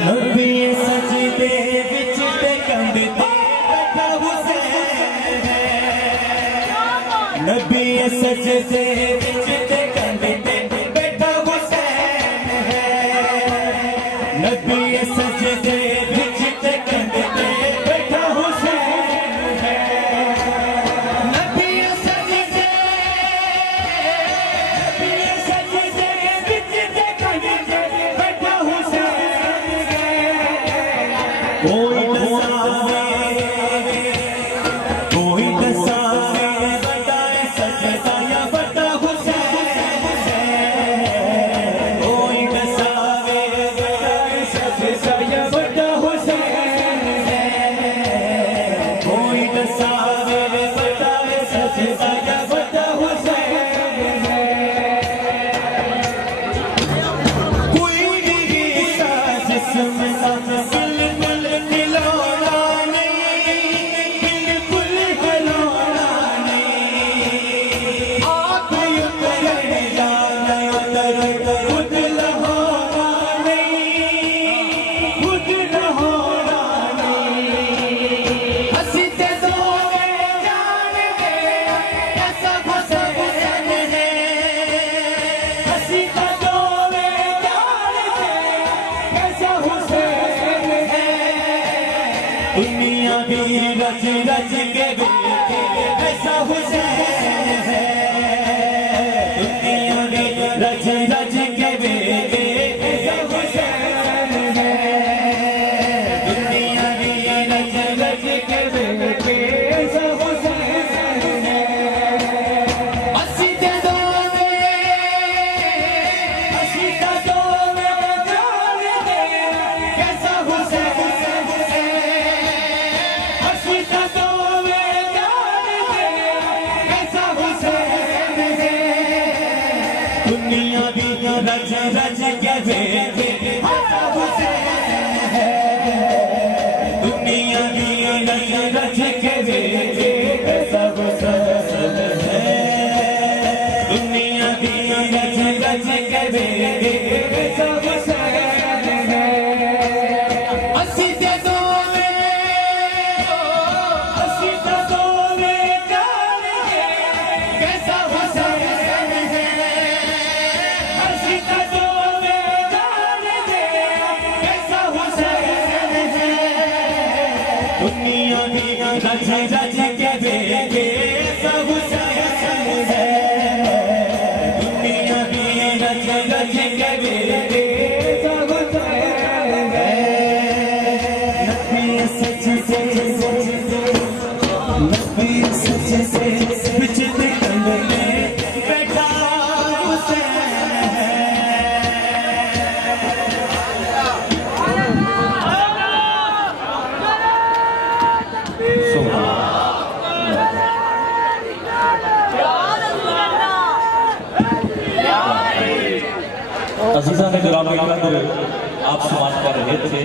नबी सजदे विच ते कंधे ते बैठा हुसैन है। नबी सजदे विच ते कंधे ते बैठा हुसैन है। नबी सजदे विच ते कंधे ते बैठा हुसैन है। नबी सजदे विच ते कंधे ते बैठा हुसैन है। कोई दसावे बताए सजदा या बता हुसैन है। कोई दसावे बताए सजदा या बता हुसैन है। कोई दसावे बताए सजदा या बता हुसैन है। कोई नहीं साजिश में दुनिया भी रच रच के ऐसा हुसैन है। दुनिया भी रच रच के ऐसा हुसैन है। दुनिया भी रच रच के ऐसा हुसैन है। असीते दो में जान दे कैसा हुसैन है। दुनिया भी रच रच के ऐसा हुसैन है। दुनिया भी रच रच के ऐसा हुसैन है। दुनिया भी रच रच के ऐसा हुसैन है। असीते दो में जान दे कैसा हुसैन है। दुनिया भी रच रच के ऐसा हुसैन है। दुनिया भी रच रच के ऐसा हुसैन है। नबी सजदे विच ते कंधे ते बैठा हुसैन है। अज़ीज़ान-ए-गिराम, आप समाज कर रहे थे।